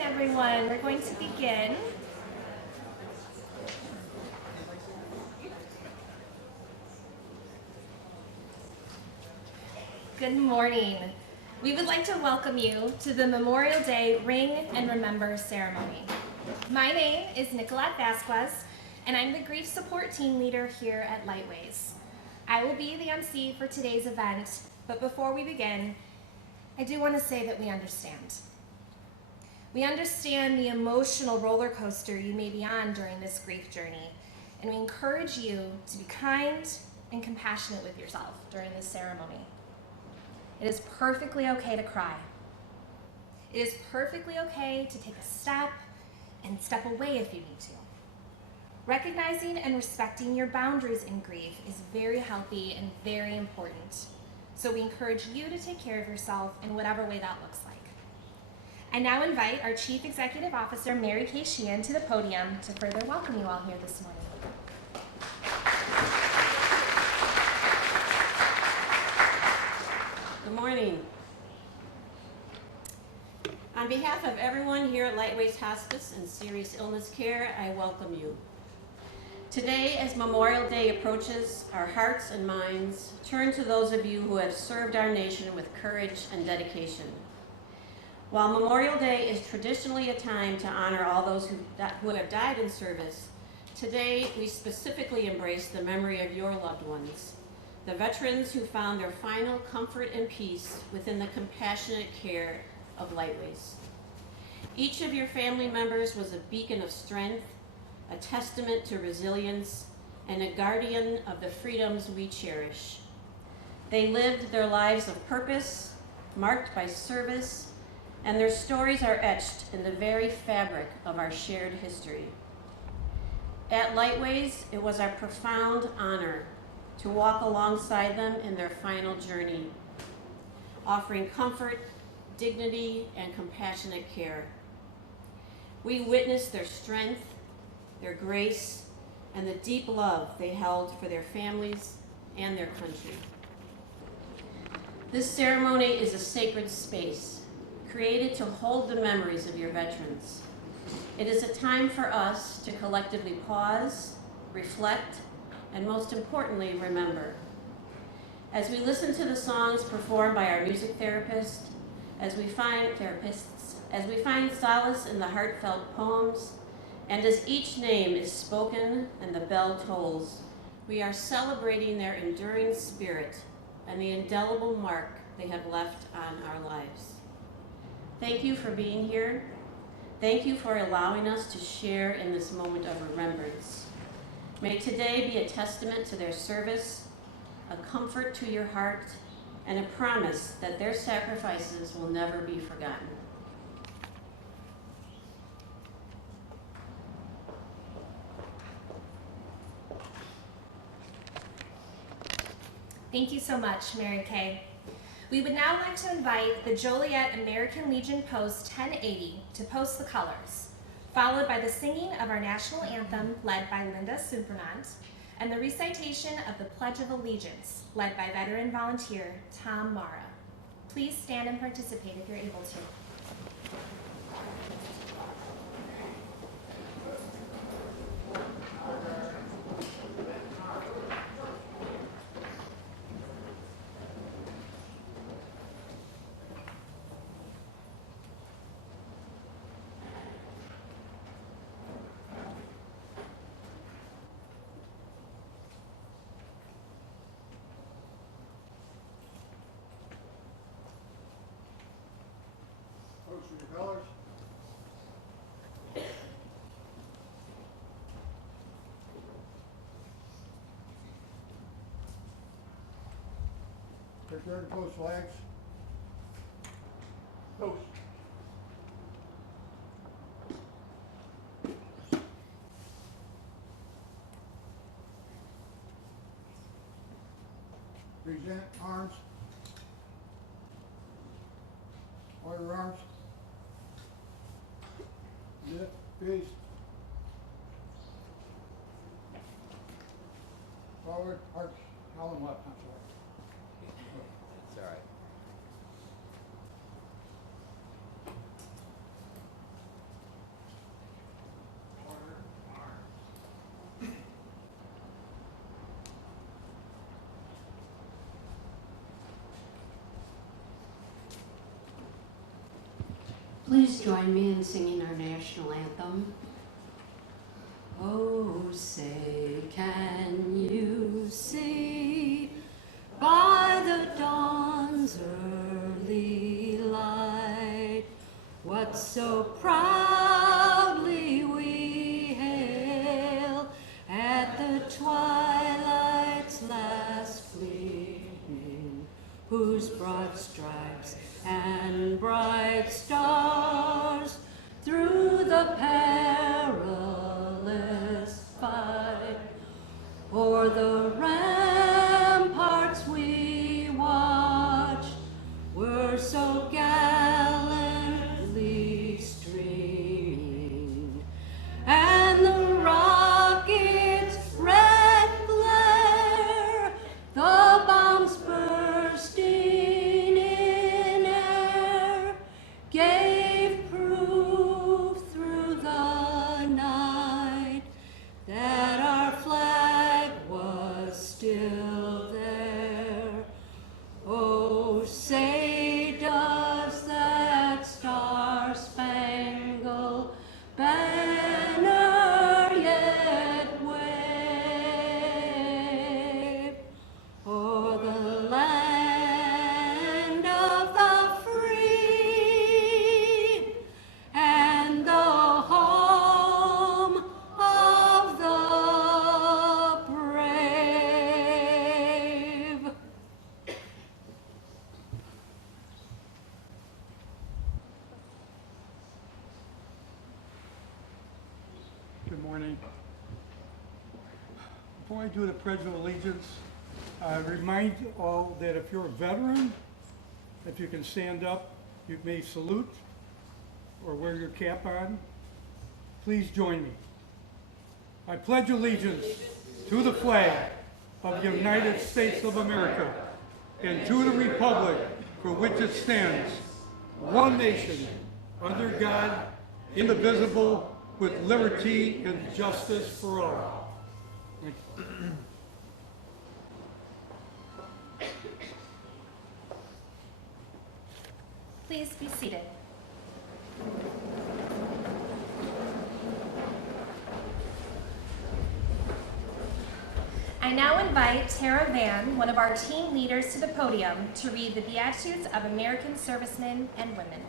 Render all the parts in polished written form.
everyone. We're going to begin. Good morning. We would like to welcome you to the Memorial Day Ring and Remember ceremony. My name is Nicolette Vasquez, and I'm the grief support team leader here at Lightways. I will be the MC for today's event, but before we begin, I do want to say that we understand. We understand the emotional roller coaster you may be on during this grief journey, and we encourage you to be kind and compassionate with yourself during this ceremony. It is perfectly okay to cry. It is perfectly okay to take a step and step away if you need to. Recognizing and respecting your boundaries in grief is very healthy and very important. So we encourage you to take care of yourself in whatever way that looks like. I now invite our Chief Executive Officer, Mary Kay Sheehan, to the podium to further welcome you all here this morning. Good morning. On behalf of everyone here at Lightways Hospice and Serious Illness Care, I welcome you. Today, as Memorial Day approaches, our hearts and minds turn to those of you who have served our nation with courage and dedication. While Memorial Day is traditionally a time to honor all those who have died in service, today we specifically embrace the memory of your loved ones, the veterans who found their final comfort and peace within the compassionate care of Lightways. Each of your family members was a beacon of strength, a testament to resilience, and a guardian of the freedoms we cherish. They lived their lives of purpose, marked by service, and their stories are etched in the very fabric of our shared history. At Lightways, it was our profound honor to walk alongside them in their final journey, offering comfort, dignity, and compassionate care. We witnessed their strength, their grace, and the deep love they held for their families and their country. This ceremony is a sacred space, created to hold the memories of your veterans. It is a time for us to collectively pause, reflect, and most importantly, remember. As we listen to the songs performed by our music therapists, as we find solace in the heartfelt poems, and as each name is spoken and the bell tolls, we are celebrating their enduring spirit and the indelible mark they have left on our lives. Thank you for being here. Thank you for allowing us to share in this moment of remembrance. May today be a testament to their service, a comfort to your heart, and a promise that their sacrifices will never be forgotten. Thank you so much, Mary Kay. We would now like to invite the Joliet American Legion Post 1080 to post the colors, followed by the singing of our national anthem led by Linda Supernant, and the recitation of the Pledge of Allegiance led by veteran volunteer Tom Mara. Please stand and participate if you're able to. Your colors. Prepare to post flags. Post. Present arms. Order arms. Lift, face. Forward, arch, column left, I'm sorry. It's all right. Please join me in singing our national anthem. Oh, say, can you see by the dawn's early light what so proudly we hail at the twilight's last gleaming, whose broad stripes and bright stars through the perilous fight o'er the ramparts we watched were so gallantly streaming, and the rocket's red glare, the bombs bursting in air, gave proof through the night that our flag was still there. Oh, say does that star-spangled banner yet wave o'er the land of the free and the home of the brave? Good morning. Before I do the Pledge of Allegiance, I remind all that if you're a veteran, if you can stand up, you may salute or wear your cap on. Please join me. I pledge allegiance to the flag of the United States of America and to the republic for which it stands, one nation, under God, indivisible, with liberty and justice for all. Thank you. Please be seated. I now invite Tara Van, one of our team leaders, to the podium to read the Beatitudes of American servicemen and women.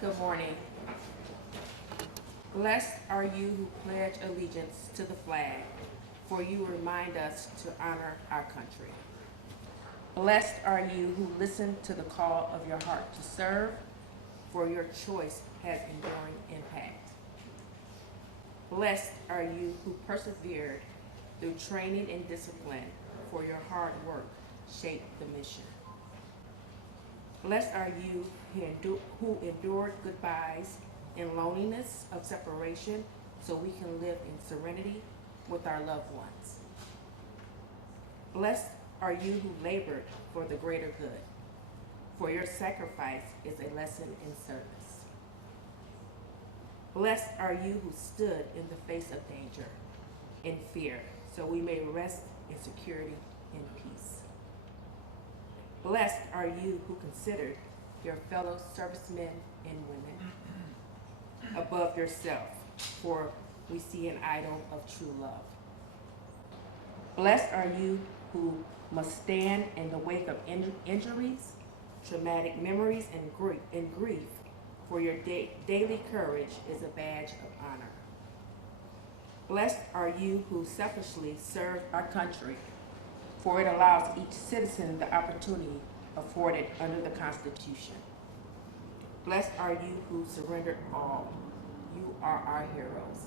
Good morning. Blessed are you who pledge allegiance to the flag, for you remind us to honor our country. Blessed are you who listen to the call of your heart to serve, for your choice has enduring impact. Blessed are you who persevered through training and discipline, for your hard work shaped the mission. Blessed are you who endured goodbyes and loneliness of separation, so we can live in serenity with our loved ones. Blessed are you who labored for the greater good, for your sacrifice is a lesson in service. Blessed are you who stood in the face of danger and fear, so we may rest in security and peace. Blessed are you who considered your fellow servicemen and women above yourself, for we see an idol of true love. Blessed are you who must stand in the wake of injuries, traumatic memories, and grief, for your daily courage is a badge of honor. Blessed are you who selflessly serve our country, for it allows each citizen the opportunity afforded under the Constitution. Blessed are you who surrendered all. You are our heroes.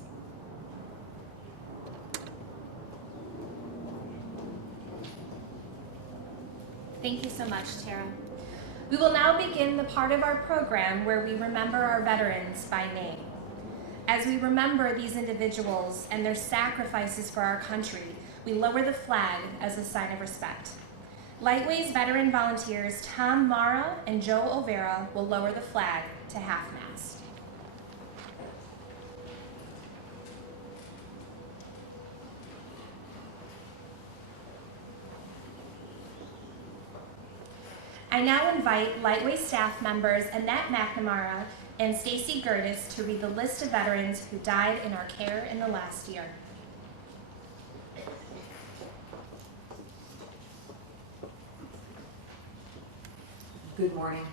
Thank you so much, Tara. We will now begin the part of our program where we remember our veterans by name. As we remember these individuals and their sacrifices for our country, we lower the flag as a sign of respect. Lightway's veteran volunteers Tom Mara and Joe Overa will lower the flag to half-mast. I now invite Lightway staff members Annette McNamara and Stacy Gertis to read the list of veterans who died in our care in the last year. Good morning.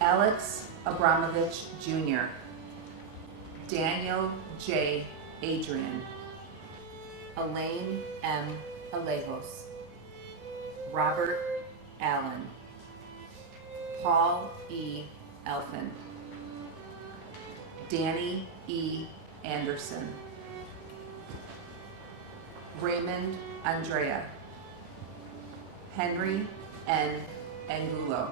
Alex Abramovich Jr., Daniel J. Adrian, Elaine M. Alejos, Robert Allen, Paul E. Elfin, Danny E. Anderson, Raymond Andrea, Henry N. Angulo,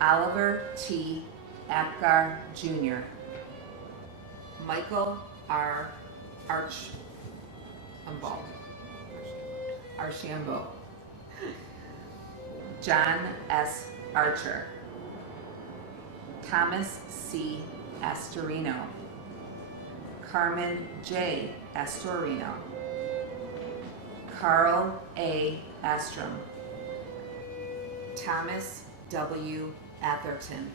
Oliver T. Apgar Jr., Michael R. Archambault, John S. Archer, Thomas C. Astorino, Carmen J. Astorino, Carl A. Astrom, Thomas W. Atherton,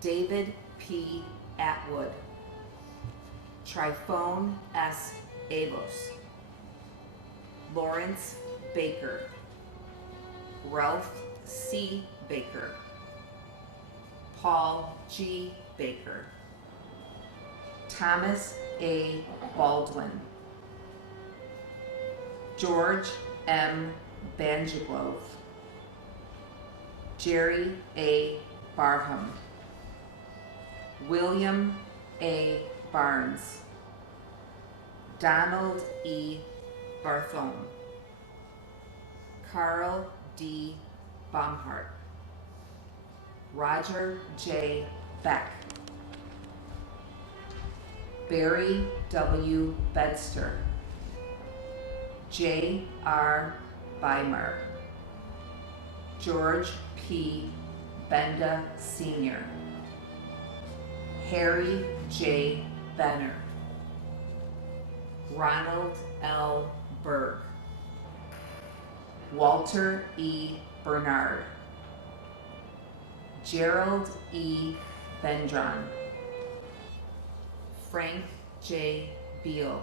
David P. Atwood, Tryphone S. Avos, Lawrence Baker, Ralph C. Baker, Paul G. Baker, Thomas A. Baldwin, George M. Banjaglove, Jerry A. Barham, William A. Barnes, Donald E. Barthome, Carl D. Baumhart, Roger J. Beck, Barry W. Bedster, J. R. Beimer, George P. Benda Sr., Harry J. Benner, Ronald L. Berg, Walter E. Bernard, Gerald E. Bendron, Frank J. Beal,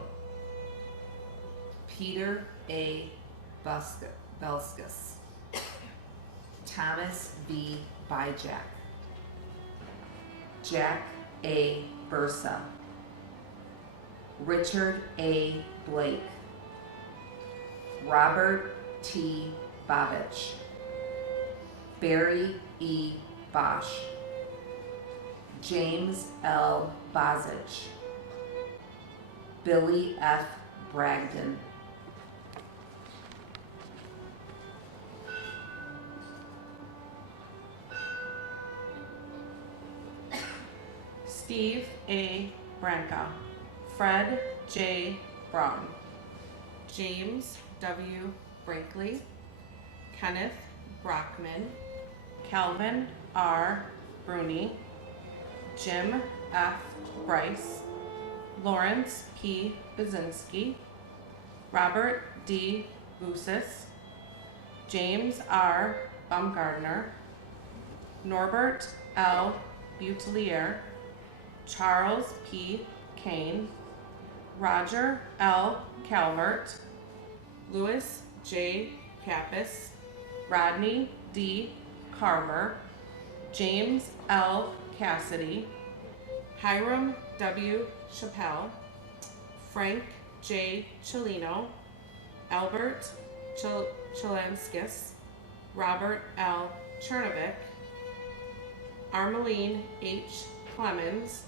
Peter A. Belskus, Thomas B. Bijak, Jack A. Bursa, Richard A. Blake, Robert T. Babich, Barry E. Bosch, James L. Bozich, Billy F. Bragdon, Steve A. Branca, Fred J. Brown, James W. Brinkley, Kenneth Brockman, Calvin R. Bruni, Jim F. Bryce, Lawrence P. Bazinski, Robert D. Busis, James R. Baumgardner, Norbert L. Butelier, Charles P. Kane, Roger L. Calvert, Louis J. Kappas, Rodney D. Carver, James L. Cassidy, Hiram W. Chappelle, Frank J. Chelino, Albert Chelanskis, Robert L. Chernovic, Armeline H. Clemens,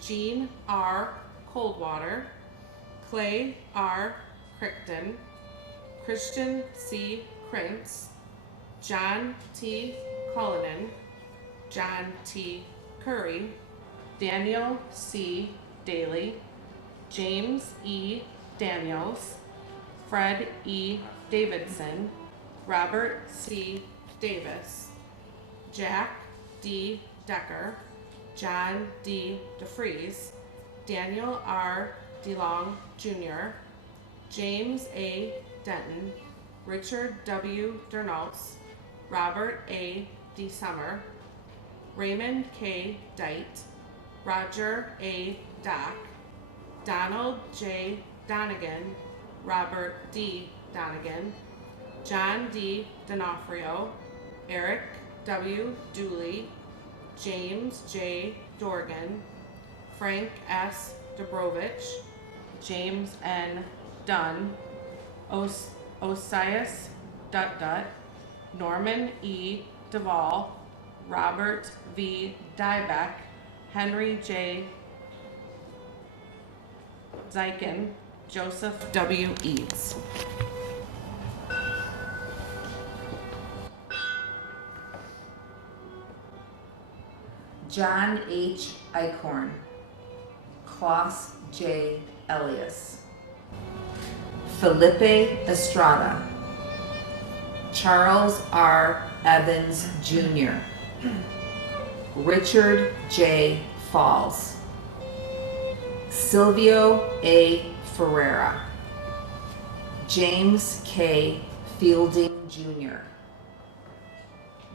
Jean R. Coldwater, Clay R. Crichton, Christian C. Krintz, John T. Cullinan, John T. Curry, Daniel C. Daly, James E. Daniels, Fred E. Davidson, Robert C. Davis, Jack D. Decker, John D. DeFries, Daniel R. DeLong Jr., James A. Denton, Richard W. Dernaltz, Robert A. DeSummer, Raymond K. Dite, Roger A. Dock, Donald J. Donegan, Robert D. Donegan, John D. D'Onofrio, Eric W. Dooley, James J. Dorgan, Frank S. Dobrovich, James N. Dunn, Osias Dutt, Norman E. Duvall, Robert V. Dybeck, Henry J. Zeiken, Joseph W. Eads. John H. Eichhorn, Klaus J. Elias, Felipe Estrada, Charles R. Evans Jr., Richard J. Falls, Silvio A. Ferreira, James K. Fielding Jr.,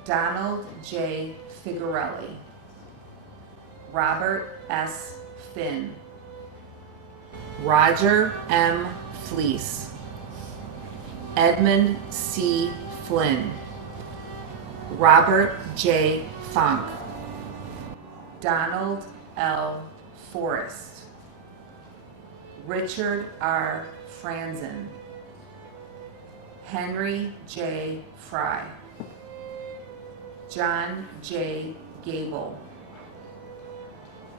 Donald J. Figarelli, Robert S. Finn, Roger M. Fleece, Edmund C. Flynn, Robert J. Funk, Donald L. Forrest, Richard R. Franzen, Henry J. Fry, John J. Gable,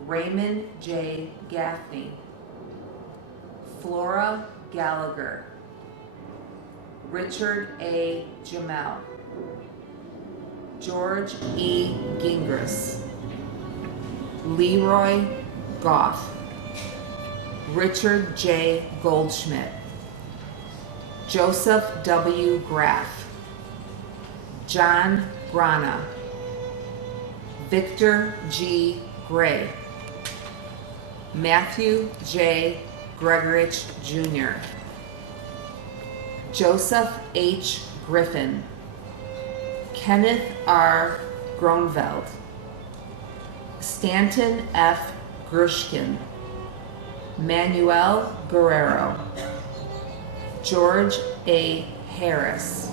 Raymond J. Gaffney, Flora Gallagher, Richard A. Jamel, George E. Gingras, Leroy Goff, Richard J. Goldschmidt, Joseph W. Graff, John Grana, Victor G. Gray, Matthew J. Gregorich Jr., Joseph H. Griffin, Kenneth R. Gronveld, Stanton F. Gershkin, Manuel Guerrero, George A. Harris,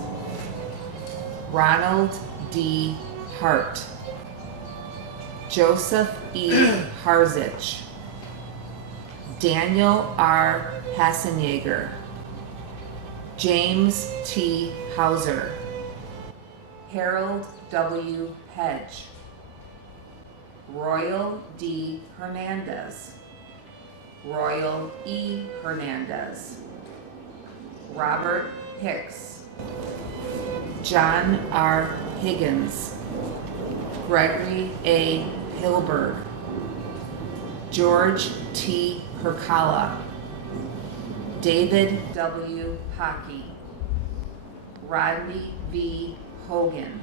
Ronald D. Hart, Joseph E. Harzich, Daniel R. Hassenjager, James T. Hauser, Harold W. Hedge, Royal D. Hernandez, Royal E. Hernandez, Robert Hicks, John R. Higgins, Gregory A. Hilberg, George T. Hercala, David W. Hockey, Rodney V. Hogan,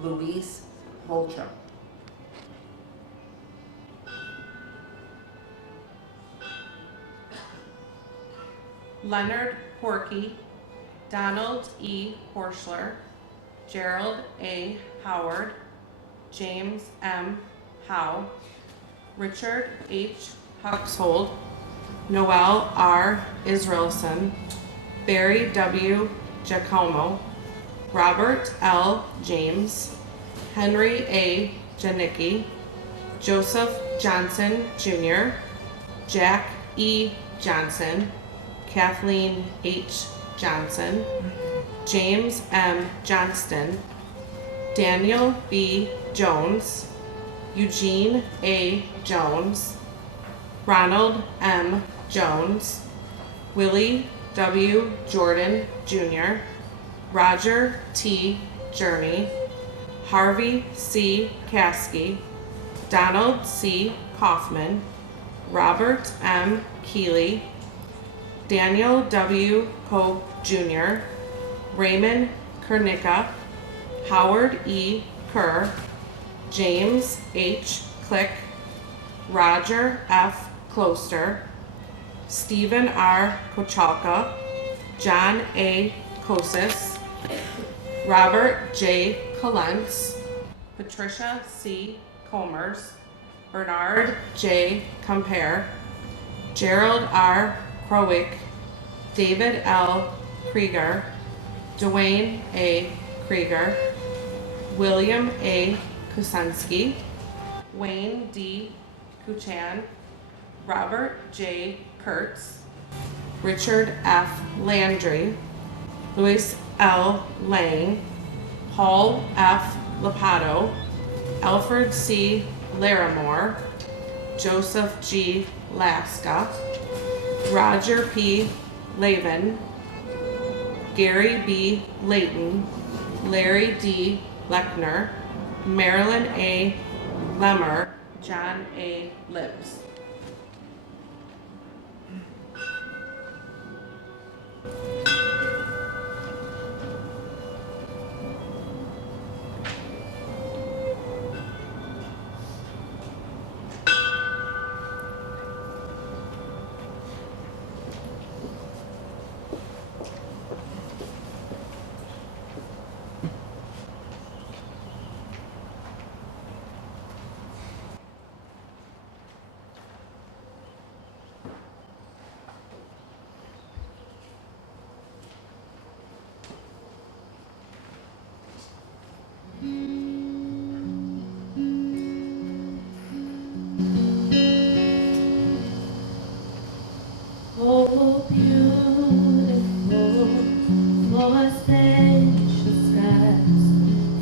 Luis Holtrup. Leonard Porky, Donald E. Horschler, Gerald A. Howard, James M. Howe, Richard H. Huxhold, Noel R. Israelson, Barry W. Giacomo, Robert L. James, Henry A. Janicki, Joseph Johnson Jr., Jack E. Johnson, Kathleen H. Johnson, James M. Johnston, Daniel B. Jones, Eugene A. Jones, Ronald M. Jones, Willie W. Jordan Jr., Roger T. Journey, Harvey C. Caskey, Donald C. Kaufman, Robert M. Keeley, Daniel W. Pope Jr., Raymond Kernicka, Howard E. Kerr, James H. Click, Roger F. Closter, Stephen R. Kochalka, John A. Kosis, Robert J. Kalentz, Patricia C. Comers, Bernard J. Compere, Gerald R. Krowick, David L. Krieger, Dwayne A. Krieger, William A. Kusinski, Wayne D. Kuchan, Robert J. Kurtz, Richard F. Landry, Louis L. Lang, Paul F. Lapato, Alfred C. Larimore, Joseph G. Laska, Roger P. Lavin, Gary B. Layton, Larry D. Lechner, Marilyn A. Lemmer, John A. Libbs. Oh, beautiful, for spacious skies,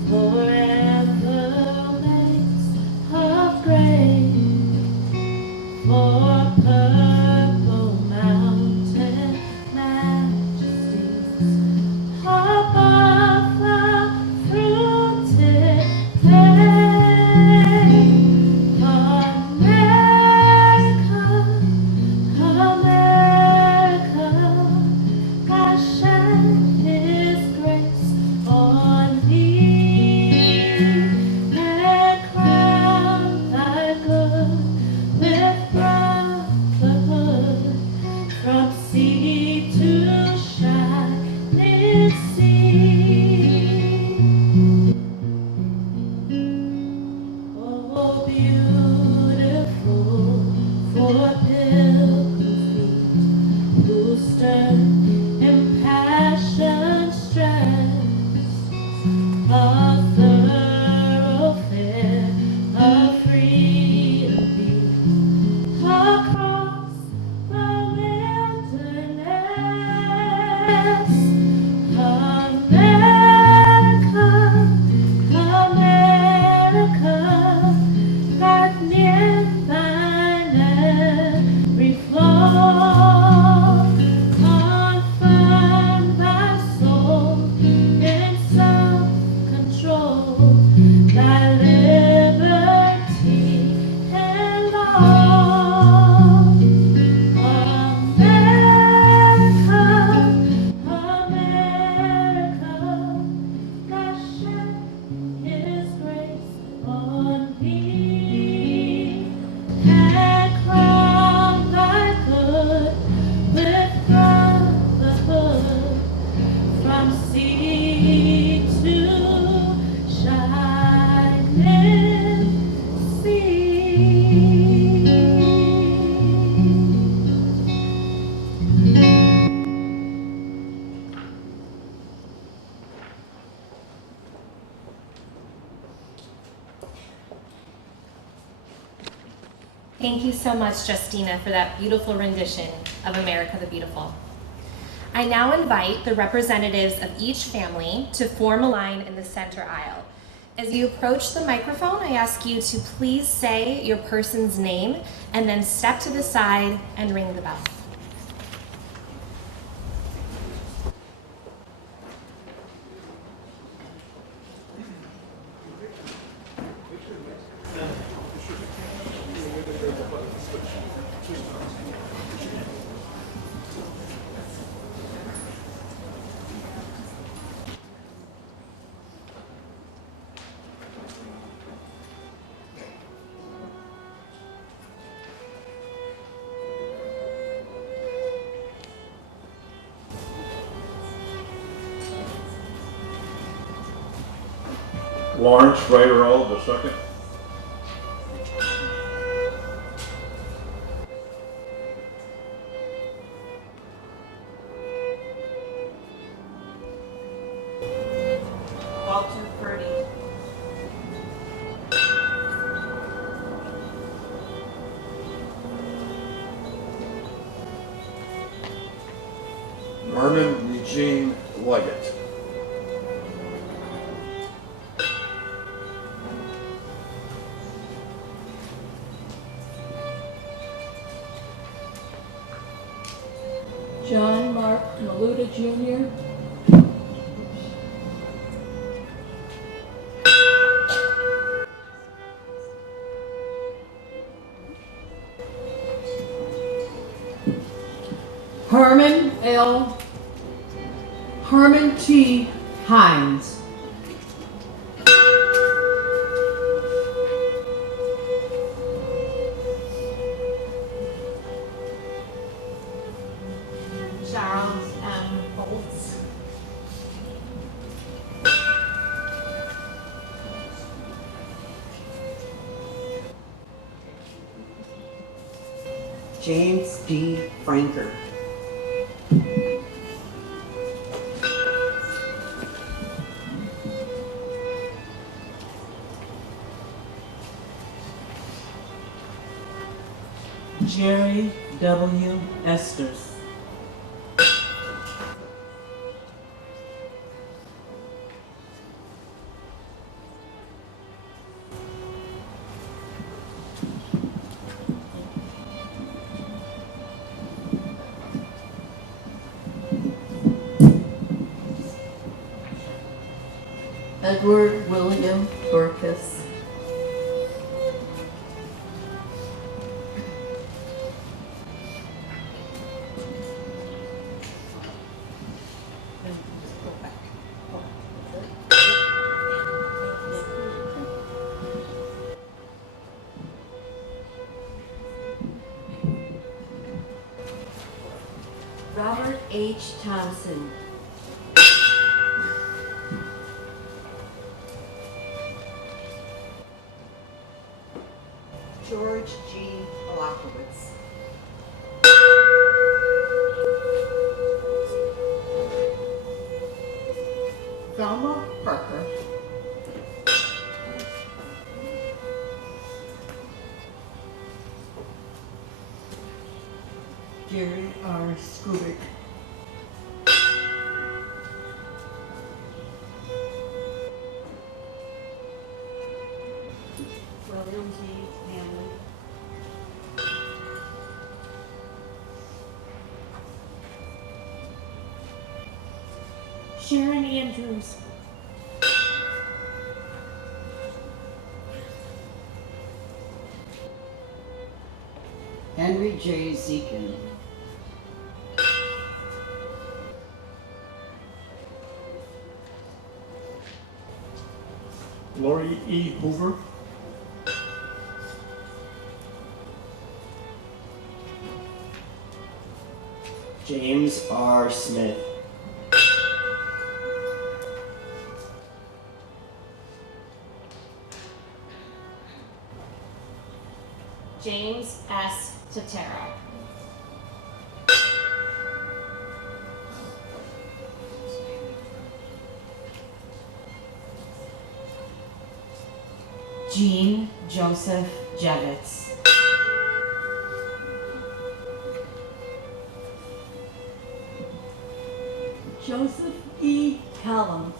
forever lakes of gray, for purple mountain majesties, above the fruited plain. America, God shed His grace on thee, and crown thy good with brotherhood, from sea to shining sea. Oh, beautiful for pilgrim feet who stir impassioned strands, a thoroughfare of freedom beat across the wilderness. America, America, God near thine every flaw, confirm thy soul in self-control, thy liberty and law. America, America, God shed His grace on thee, and crown thy good with brotherhood, from sea to shining sea. Thank you so much, Justina, for that beautiful rendition of America the Beautiful. I now invite the representatives of each family to form a line in the center aisle. As you approach the microphone, I ask you to please say your person's name and then step to the side and ring the bell. Lawrence Riderell II. Walter Purdy. Norman Eugene Leggett. John Mark Maluta Jr., Herman T. Hines, Charles M. Bolts. James D. Franker. Jerry W. Esters, Edward William Burkus, Robert H. Thompson. George G. Malakowitz. Thelma Parker, Jerry R. Skubick. William T. Hamlin. Sharon Andrews, Henry J. Zekin. Lori E. Hoover. James R. Smith. James S. Tatera. Jean Joseph Jevitz. Joseph E. Collins,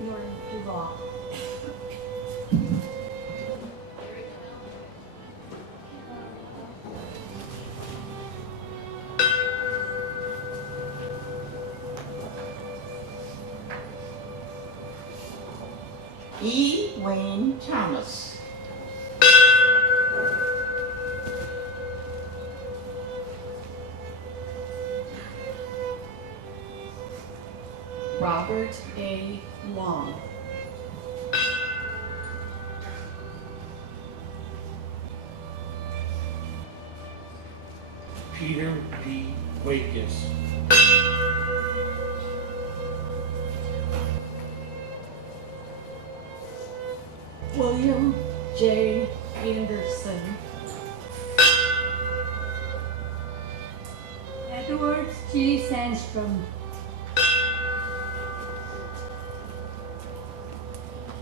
Norton Duval. E. Wayne Thomas, Robert A. Long. Peter P. Wakus. William J. Anderson. Edward G. Sandstrom.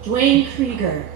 Dwayne Krieger.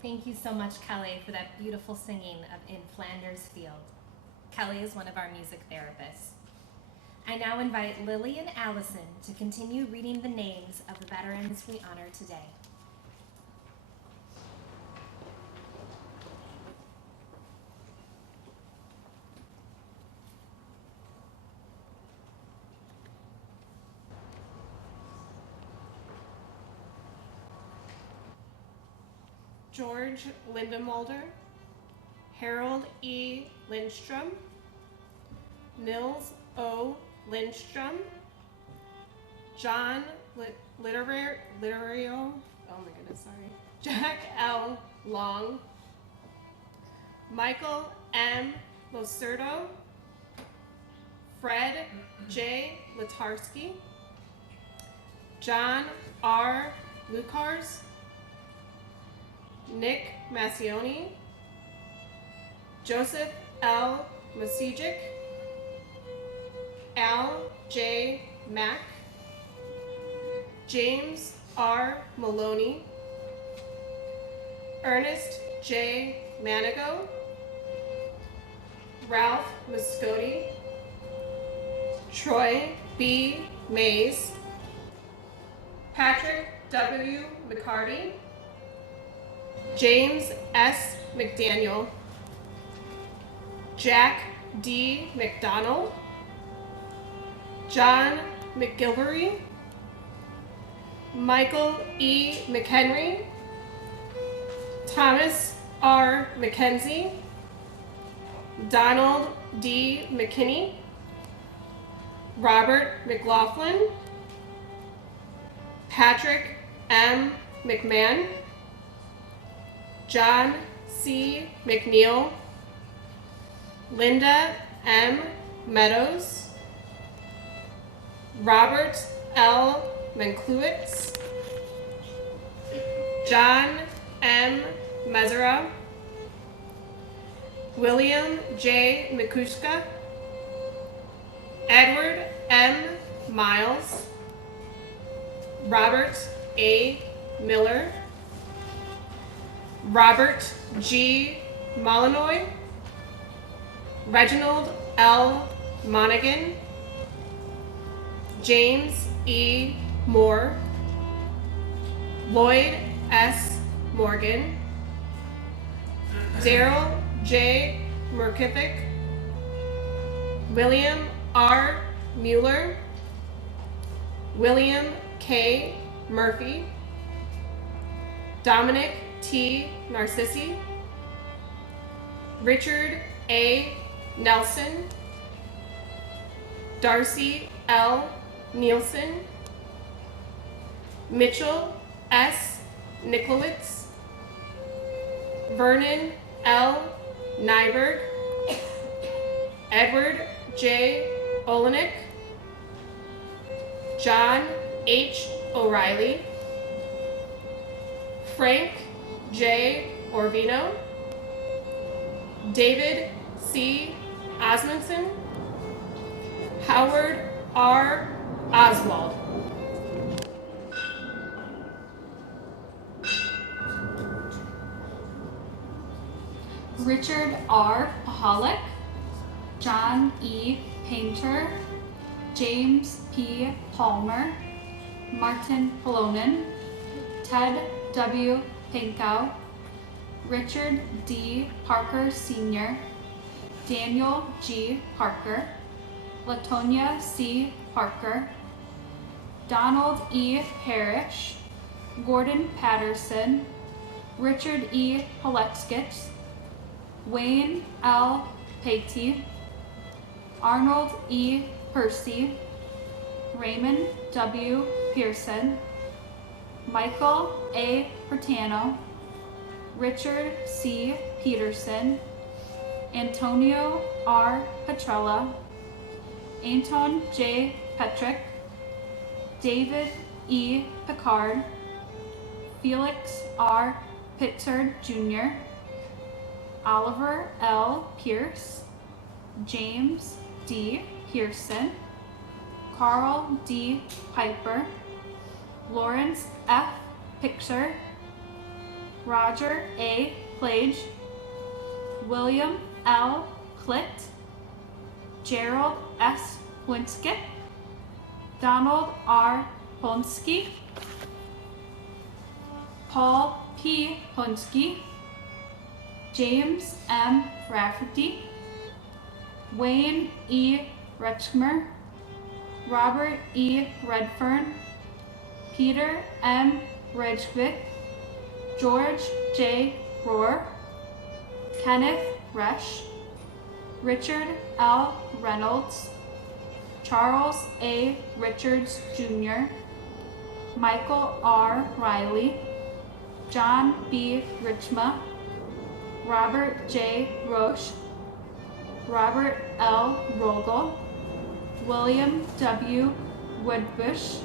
Thank you so much, Kelly, for that beautiful singing of In Flanders Field. Kelly is one of our music therapists. I now invite Lily and Allison to continue reading the names of the veterans we honor today. George Lindemulder, Harold E. Lindstrom, Nils O. Lindstrom, John Literario, oh my goodness, sorry, Jack L. Long, Michael M. Loserdo, Fred J. Latarski, John R. Lucars, Nick Massioni, Joseph L. Masijic, Al J. Mack, James R. Maloney, Ernest J. Manigo, Ralph Muscotti, Troy B. Mays, Patrick W. McCarty, James S. McDaniel, Jack D. McDonald, John McGilvery, Michael E. McHenry, Thomas R. McKenzie, Donald D. McKinney, Robert McLaughlin, Patrick M. McMahon, John C. McNeil, Linda M. Meadows, Robert L. Mankiewicz, John M. Mezera, William J. Mikushka, Edward M. Miles, Robert A. Miller, Robert G. Molyneux, Reginald L. Monaghan, James E. Moore, Lloyd S. Morgan, Daryl J. Murkivic, William R. Mueller, William K. Murphy, Dominic T. Narcissi, Richard A. Nelson, Darcy L. Nielsen, Mitchell S. Niklowitz, Vernon L. Nyberg, Edward J. Olenek, John H. O'Reilly, Frank J. Orvino, David C. Osmondson, Howard R. Oswald. Richard R. Pahalik, John E. Painter, James P. Palmer, Martin Polonin, Ted W. Pinkow, Richard D. Parker Sr., Daniel G. Parker, Latonia C. Parker, Donald E. Parrish, Gordon Patterson, Richard E. Polexkit, Wayne L. Patey, Arnold E. Percy, Raymond W. Pearson, Michael A. Pertano, Richard C. Peterson, Antonio R. Petrella, Anton J. Petrick, David E. Picard, Felix R. Pitzard Jr., Oliver L. Pierce, James D. Pearson, Carl D. Piper, Lawrence F. Picture, Roger A. Plage, William L. Plitt, Gerald S. Winskett, Donald R. Ponsky, Paul P. Ponsky, James M. Rafferty, Wayne E. Retschmer, Robert E. Redfern, Peter M. Redgwick, George J. Rohr, Kenneth Resch, Richard L. Reynolds, Charles A. Richards Jr., Michael R. Riley, John B. Richma, Robert J. Roche, Robert L. Rogel, William W. Woodbush,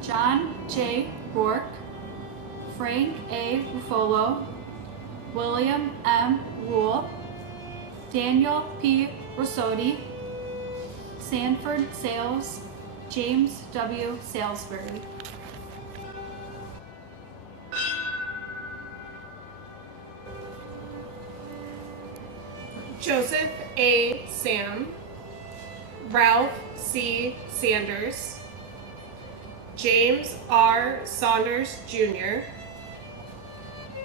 John J. Rourke, Frank A. Ruffolo, William M. Rule, Daniel P. Rossotti, Sanford Sales, James W. Salisbury. Joseph A. Sam, Ralph C. Sanders, James R. Saunders Jr.,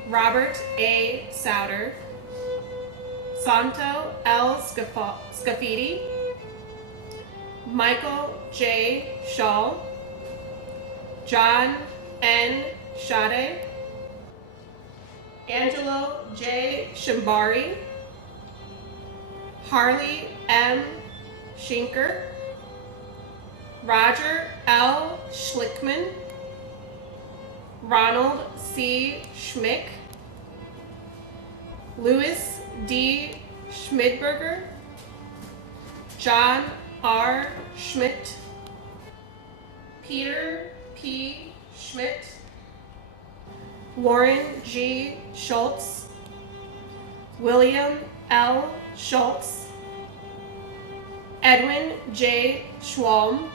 Robert A. Souter, Santo L. Scafidi, Michael J. Shaw, John N. Shade, Angelo J. Shimbari, Harley M. Schinker, Roger L. Schlickman, Ronald C. Schmick, Louis D. Schmidberger, John R. Schmidt, Peter P. Schmidt, Warren G. Schultz, William L. Schultz, Edwin J. Schwalm,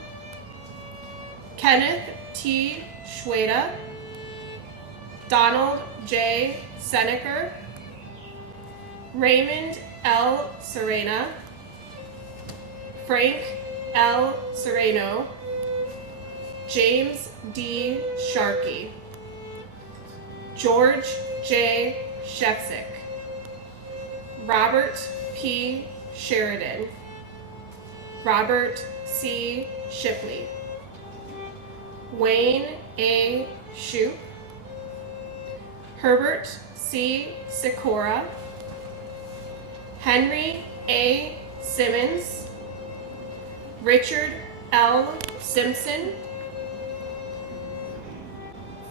Kenneth T. Schweda, Donald J. Seneker, Raymond L. Serena, Frank L. Sereno, James D. Sharkey, George J. Shefsick, Robert P. Sheridan, Robert C. Shipley, Wayne A. Shoup, Herbert C. Sikora, Henry A. Simmons, Richard L. Simpson,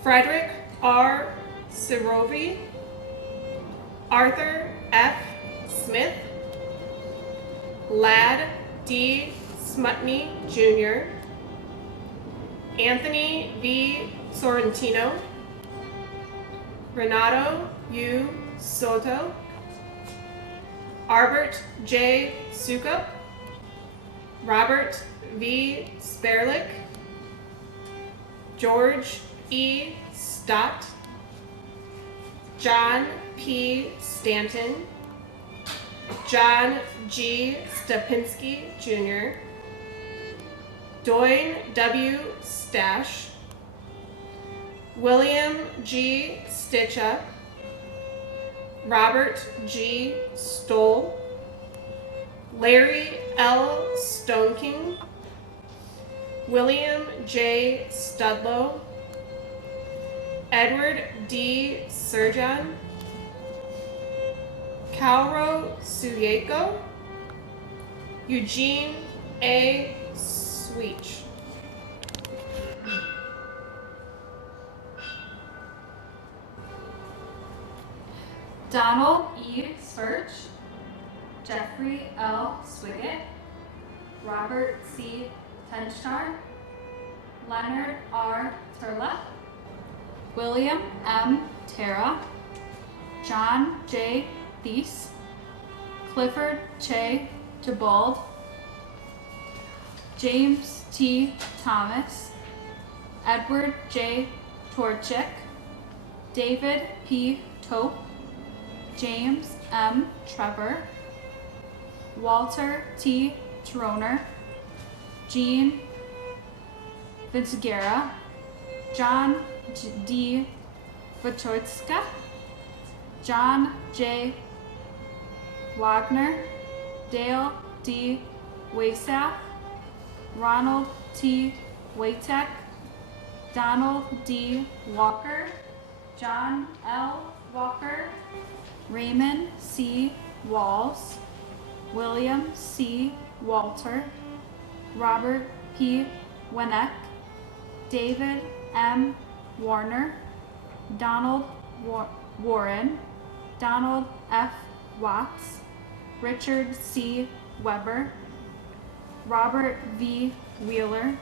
Frederick R. Sirovi, Arthur F. Smith, Lad D. Smutney Jr., Anthony V. Sorrentino, Renato U. Soto, Albert J. Sukup, Robert V. Sperlich, George E. Stott, John P. Stanton, John G. Stapinski Jr., Doyne W. Stash, William G. Stitchup, Robert G. Stoll, Larry L. Stoneking, William J. Studlow, Edward D. Surjan, Kauro Suyeko, Eugene A. Sweech. Donald E. Spurch, Jeffrey L. Swiggett, Robert C. Tenchnar, Leonard R. Turla, William M. Terra, John J. Thies, Clifford Che Jabald, James T. Thomas, Edward J. Torchik, David P. Tope, James M. Trevor, Walter T. Troner, Jean Vinciguerra, John D. Wachowska, John J. Wagner, Dale D. Waysaf, Ronald T. Waitek, Donald D. Walker, John L. Walker, Raymond C. Walls, William C. Walter, Robert P. Winnick, David M. Warner, Donald Warren, Donald F. Watts, Richard C. Weber, Robert V. Wheeler,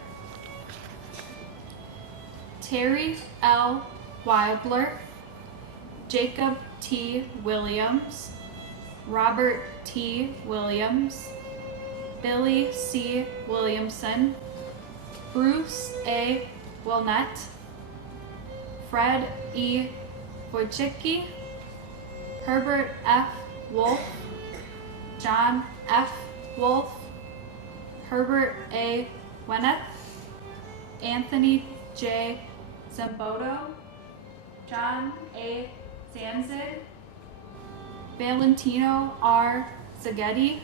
Terry L. Wildler, Jacob T. Williams, Robert T. Williams, Billy C. Williamson, Bruce A. Wilnett, Fred E. Wojcicki, Herbert F. Wolf, John F. Wolf, Herbert A. Wenneth, Anthony J. Zamboto, John A. Zanzig, Valentino R. Zagetti,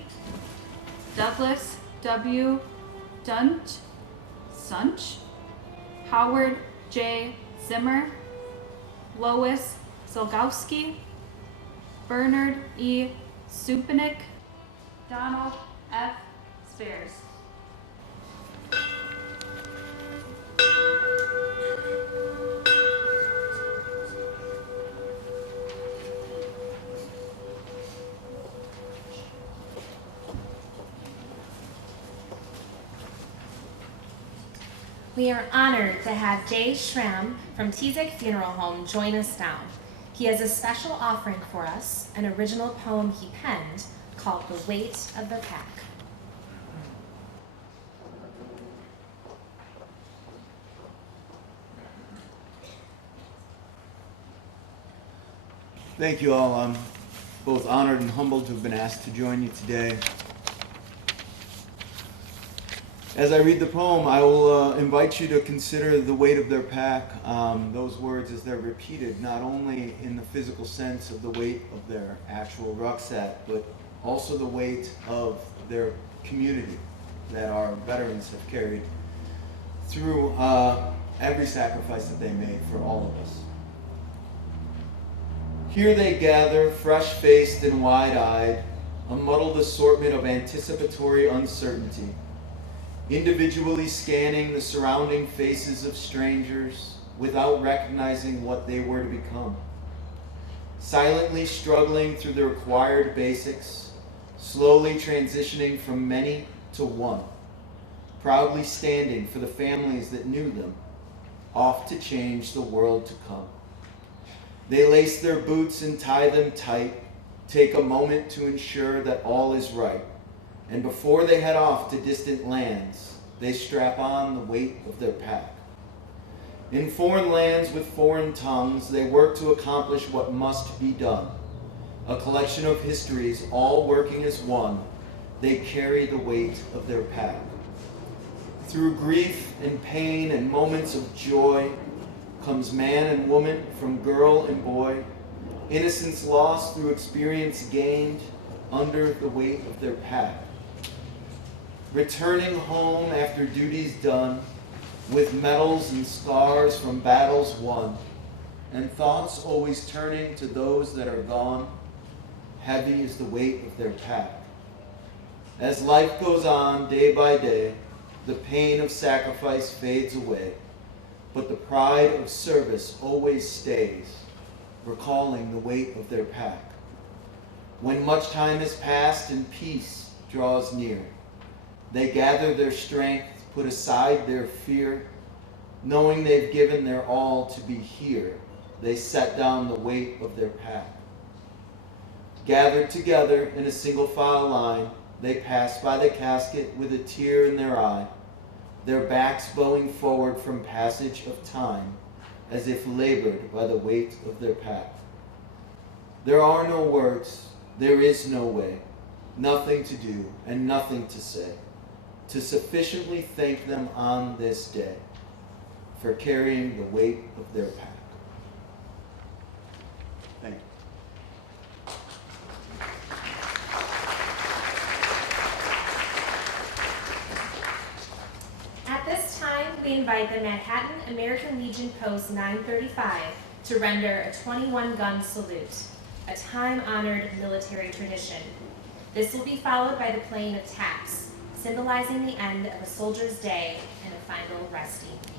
Douglas W. Sunch, Howard J. Zimmer, Lois Zolgowski, Bernard E. Supanik, Donald F. Spears. We are honored to have Jay Schramm from Tizik Funeral Home join us now. He has a special offering for us, an original poem he penned called The Weight of the Pack. Thank you all. I'm both honored and humbled to have been asked to join you today. As I read the poem, I will invite you to consider the weight of their pack, those words as they're repeated, not only in the physical sense of the weight of their actual rucksack, but also the weight of their community that our veterans have carried through every sacrifice that they made for all of us. Here they gather, fresh-faced and wide-eyed, a muddled assortment of anticipatory uncertainty, individually scanning the surrounding faces of strangers without recognizing what they were to become, silently struggling through the required basics, slowly transitioning from many to one, proudly standing for the families that knew them, off to change the world to come. They lace their boots and tie them tight, take a moment to ensure that all is right, and before they head off to distant lands, they strap on the weight of their pack. In foreign lands with foreign tongues, they work to accomplish what must be done. A collection of histories, all working as one, they carry the weight of their pack. Through grief and pain and moments of joy comes man and woman, from girl and boy, innocence lost through experience gained under the weight of their pack. Returning home after duties done, with medals and scars from battles won, and thoughts always turning to those that are gone, heavy is the weight of their pack. As life goes on day by day, the pain of sacrifice fades away, but the pride of service always stays, recalling the weight of their pack. When much time has passed and peace draws near, they gather their strength, put aside their fear, knowing they've given their all to be here. They set down the weight of their pack. Gathered together in a single file line, they pass by the casket with a tear in their eye, their backs bowing forward from passage of time, as if labored by the weight of their pack. There are no words, there is no way, nothing to do and nothing to say, to sufficiently thank them on this day for carrying the weight of their pack. Thank you. At this time, we invite the Manhattan American Legion Post 935 to render a 21-gun salute, a time-honored military tradition. This will be followed by the playing of taps, symbolizing the end of a soldier's day and a final resting peace.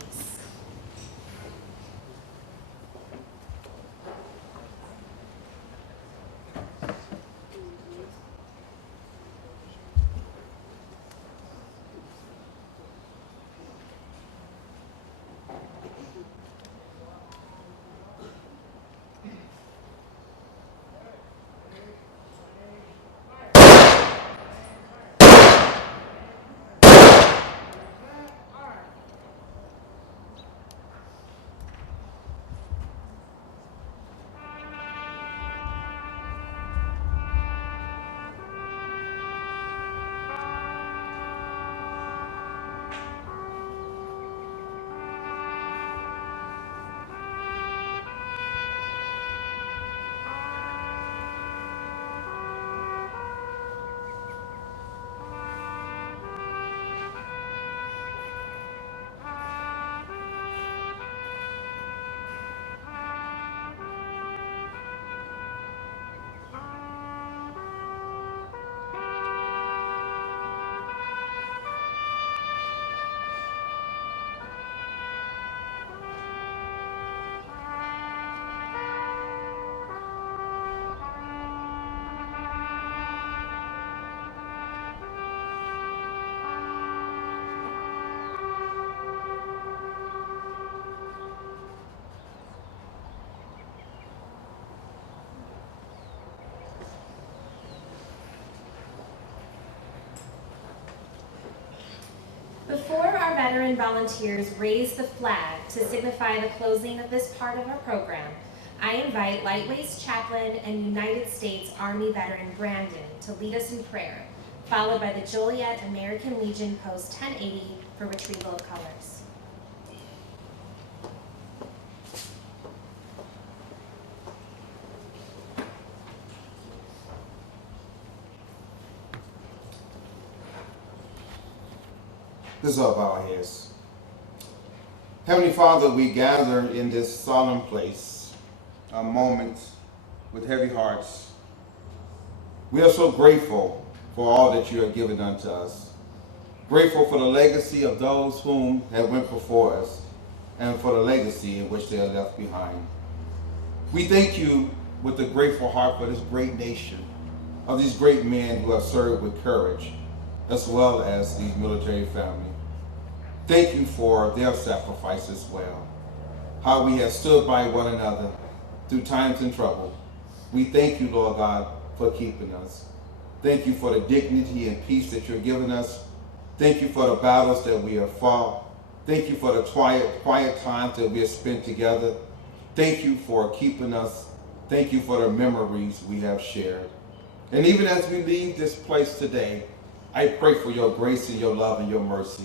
Before our veteran volunteers raise the flag to signify the closing of this part of our program, I invite Lightweights Chaplain and United States Army veteran Brandon to lead us in prayer, followed by the Joliet American Legion Post 1080 for retrieval of colors. Let's up our heads. Heavenly Father, we gather in this solemn place, a moment with heavy hearts. We are so grateful for all that you have given unto us. Grateful for the legacy of those whom have went before us and for the legacy in which they are left behind. We thank you with a grateful heart for this great nation, of these great men who have served with courage, as well as these military families. Thank you for their sacrifice as well, how we have stood by one another through times and trouble. We thank you, Lord God, for keeping us. Thank you for the dignity and peace that you're giving us. Thank you for the battles that we have fought. Thank you for the quiet times that we have spent together. Thank you for keeping us. Thank you for the memories we have shared. And even as we leave this place today, I pray for your grace and your love and your mercy.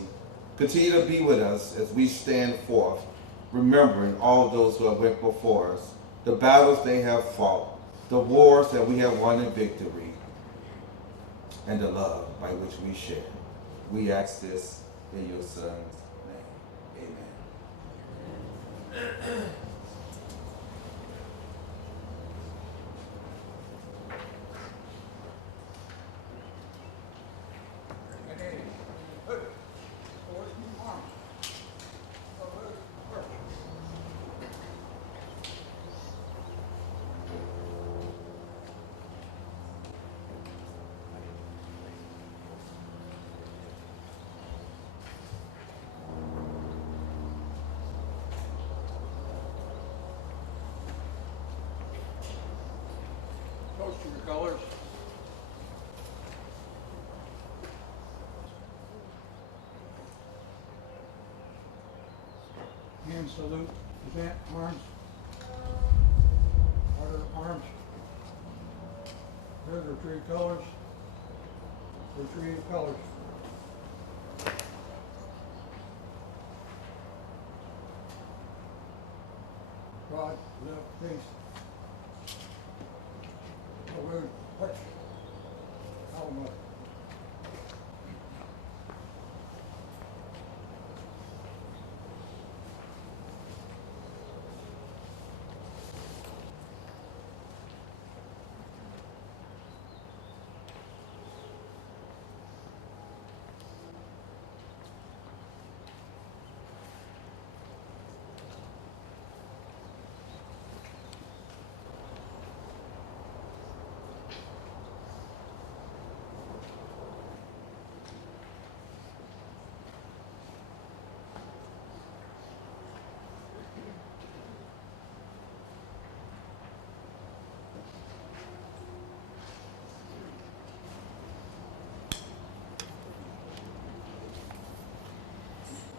Continue to be with us as we stand forth, remembering all those who have went before us, the battles they have fought, the wars that we have won in victory, and the love by which we share. We ask this in your Son's name. Amen. Toast to your colors. Hand salute. Is that arms? Order arms. There's retrieve colors. Retrieve colors. Broad, left, face. Balloon, push. Column up.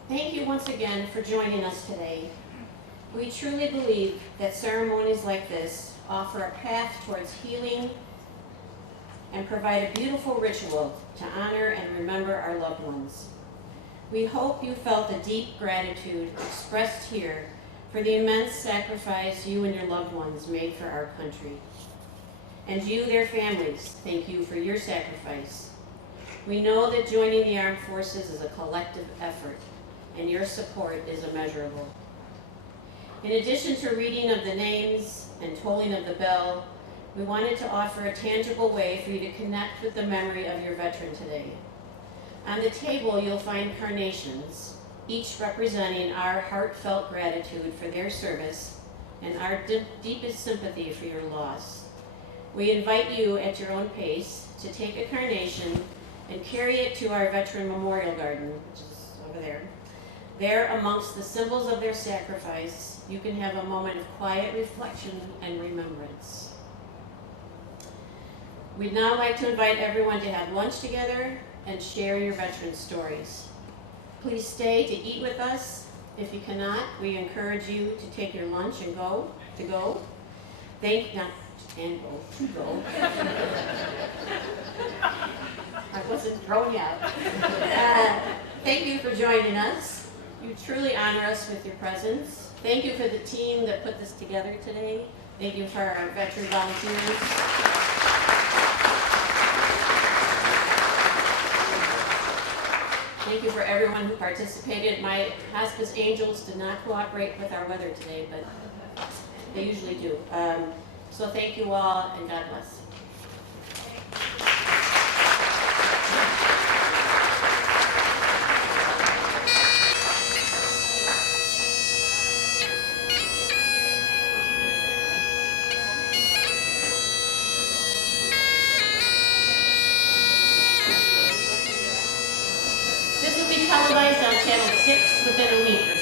Thank you once again for joining us today. We truly believe that ceremonies like this offer a path towards healing and provide a beautiful ritual to honor and remember our loved ones. We hope you felt the deep gratitude expressed here for the immense sacrifice you and your loved ones made for our country. And you, their families, thank you for your sacrifice. We know that joining the armed forces is a collective effort, and your support is immeasurable. In addition to reading of the names and tolling of the bell, we wanted to offer a tangible way for you to connect with the memory of your veteran today. On the table, you'll find carnations, each representing our heartfelt gratitude for their service and our deepest sympathy for your loss. We invite you at your own pace to take a carnation and carry it to our Veteran Memorial Garden, which is over there. There, amongst the symbols of their sacrifice, you can have a moment of quiet reflection and remembrance. We'd now like to invite everyone to have lunch together and share your veteran stories. Please stay to eat with us. If you cannot, we encourage you to take your lunch and go. To go. I wasn't thrown yet. Thank you for joining us. You truly honor us with your presence. Thank you for the team that put this together today. Thank you for our veteran volunteers. Thank you for everyone who participated. My hospice angels did not cooperate with our weather today, but they usually do. So thank you all, and God bless. This will be televised on Channel 6 within a week.